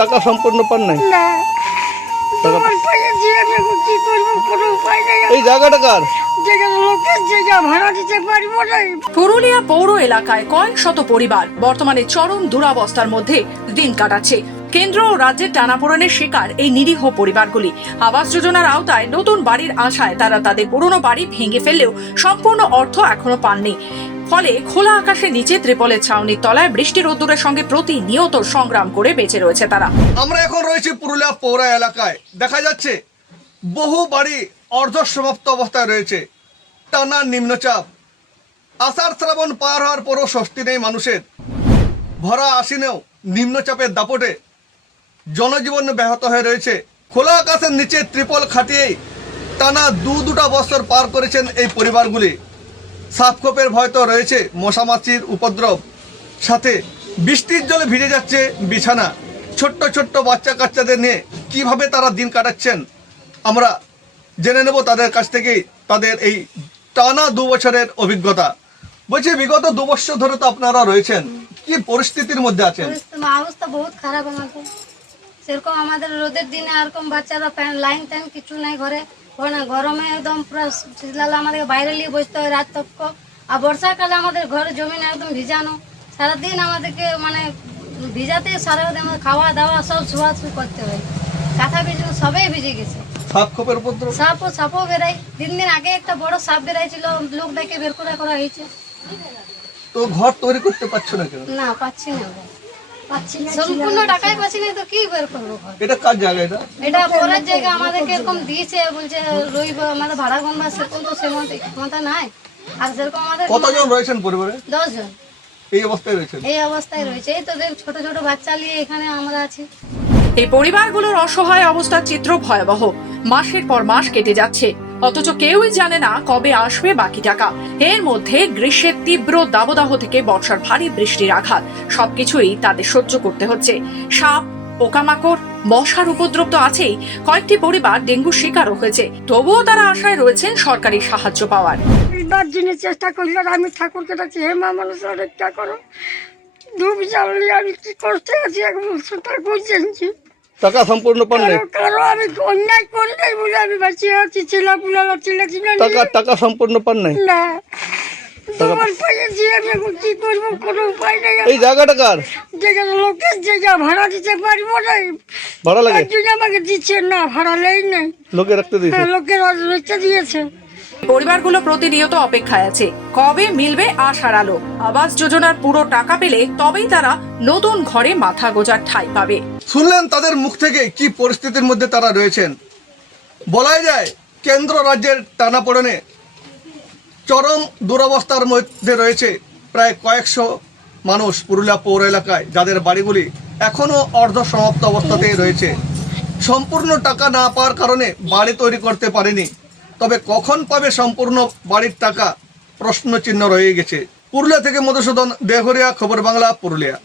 টাকা সম্পূর্ণ পান নাই? না টাকা তোমার পাইছি আমি এখন কি করবো, কোনো উপায় নেই। এই জায়গাটা কার? জায়গা লোকের জায়গা ভাড়া দিতে পারবো না। পুরুলিয়া পৌর এলাকায় কয়েক শত পরিবার বর্তমানে চরম দুরাবস্থার মধ্যে দিন কাটাচ্ছে। কেন্দ্র ও রাজ্যের টানাপোড়েনের শিকার এই নিরীহ পরিবারগুলি। আবাস যোজনার আওতায় নতুন বাড়ির আশায় তারা তাদের পুরনো বাড়ি ভেঙে ফেললেও সম্পূর্ণ অর্থ এখনো পাননি। ফলে খোলা আকাশের নিচে ত্রিপলের ছাউনির তলায় বৃষ্টি রোদ্দুরের সঙ্গে প্রতিনিয়ত সংগ্রাম করে বেঁচে রয়েছে তারা। আমরা এখন রয়েছি পুরুলিয়া পৌর এলাকায়। দেখা যাচ্ছে বহু বাড়ি অর্ধ সমাপ্ত অবস্থায় রয়েছে। টানা নিম্নচাপ, আষাঢ় শ্রাবণ পার হওয়ার পরও স্বস্তি নেই মানুষের। ভরা আশ্বিনেও নিম্নচাপের দাপটে জনজীবন ব্যাহত হয়ে রয়েছে। খোলা আকাশের নিচে ত্রিপল খাটিয়েই টানা দুটা বছর পার করেছেন এই পরিবারগুলি। সাপখোপের ভয় তো রয়েছে, মশামাছির উপদ্রব, সাথে বৃষ্টির জলে ভিজে যাচ্ছে বিছানা। ছোট্ট ছোট্ট বাচ্চা কাচ্চাদের নিয়ে কিভাবে তারা দিন কাটাচ্ছেন আমরা জেনে নেব তাদের কাছ থেকেই তাদের এই টানা 2 বছরের অভিজ্ঞতা। বলছি, বিগত 2 বছর ধরে তো আপনারা রয়েছেন, কি পরিস্থিতির মধ্যে আছেন? অবস্থা বহুত খারাপ আমাদের। সেরকম আমাদের রোদের দিনে এরকম বাচ্চারা লাইন টাইন কিছু নাই ঘরে, গরমে একদম পুরো শীতলাল আমাদেরকে বাইরে নিয়ে বসতে হয় রাত তক। আর বর্ষাকালে আমাদের ঘরে জমিন একদম ভিজানো, সারাদিন আমাদেরকে মানে ভিজাতে সারাদিন আমাদের খাওয়া দাওয়া সব শোয়া করতে হয়। কাঁথা ভিজে সবাই ভিজে গেছে। সাপখোপের উপদ্রব, সাপও বেড়াই। 3 দিন আগে একটা বড় সাপ বেড়াইছিল, লোক ডেকে বের করা হয়েছে। তো ঘর তৈরি করতে পারছো না কেন? না পাচ্ছি না, সম্পূর্ণ টাকাই পাচ্ছি না, তো কি বের করবো ঘর? এটা কার জায়গা? এটা পরের জায়গা আমাদেরকে এরকম দিয়েছে, বলছে রইব আমাদের ভাড়া গণবা, সেরকম তো সেমন ক্ষমতা নাই। আর যেরকম আমাদের কতজন রয়েছেন পরিবারে? 10 জন এই অবস্থায় রয়েছেন। এই অবস্থায় রয়েছে। এই তোদের ছোট ছোট বাচ্চা নিয়ে এখানে আমরা আছি। এই পরিবারগুলোর অসহায় অবস্থার চিত্র ভয়াবহ। মাসের পর মাস কেটে যাচ্ছে, অথচ কেউই জানে না কবে আসবে বাকি টাকা। এর মধ্যে গ্রীষ্মের তীব্র দাবদাহ থেকে বর্ষার ভারী বৃষ্টির আঘাত, সবকিছুই তাদের সহ্য করতে হচ্ছে। সাপ, পোকামাকড়, মশার উপদ্রব তো আছেই। কয়েকটি পরিবার ডেঙ্গুর শিকারও হয়েছে। তবুও তারা আশায় রয়েছেন সরকারি সাহায্য পাওয়ার। এইবার দিনে চেষ্টা করলে আমি ঠাকুরকে ডাকছি, হে মা মানুষ রক্ষা করো। ধূপ জ্বাললে আমি কি করতে আছি এখন ঠাকুর জানছি। টাকা সম্পূর্ণ পান নাই? কারো আমি অন্যায় করি নাই বলে আমি বাঁচিয়ে আছি। ছেলেপুলারা টাকা সম্পূর্ণ পান নাই? না তোমার পাইছি আমি এখন কি করবো, কোনো উপায় নেই। এই জায়গাটা কার? জায়গা লোকের জায়গা ভাড়া দিতে পারবো না। ভাড়া লাগে? আমাকে দিচ্ছে না, ভাড়া লেই নাই। লোকে রাখতে দিয়েছে? লোকের রেখে দিয়েছে। পরিবারগুলো প্রতিনিয়ত অপেক্ষায় আছে, কবে মিলবে আশার আলো। আবাস যোজনার পুরো টাকা পেলে তবেই তারা নতুন ঘরে মাথা গোজার ঠাঁই পাবে। শুনলেন তাদের মুখ থেকে কি পরিস্থিতির মধ্যে তারা রয়েছেন। বলাই যায় কেন্দ্র রাজ্যের টানাপোড়েনে চরম দুরবস্থার মধ্যে রয়েছে প্রায় কয়েকশো মানুষ পুরুলিয়া পৌর এলাকায়, যাদের বাড়িগুলি এখনো অর্ধ সমাপ্ত অবস্থাতেই রয়েছে। সম্পূর্ণ টাকা না পাওয়ার কারণে বাড়ি তৈরি করতে পারেনি। তবে কখন পাবে সম্পূর্ণ বাড়ির টাকা, প্রশ্ন চিহ্ন রয়ে গেছে। পুরুলিয়া থেকে মধুসূদন দেহরিয়া, খবর বাংলা, পুরুলিয়া।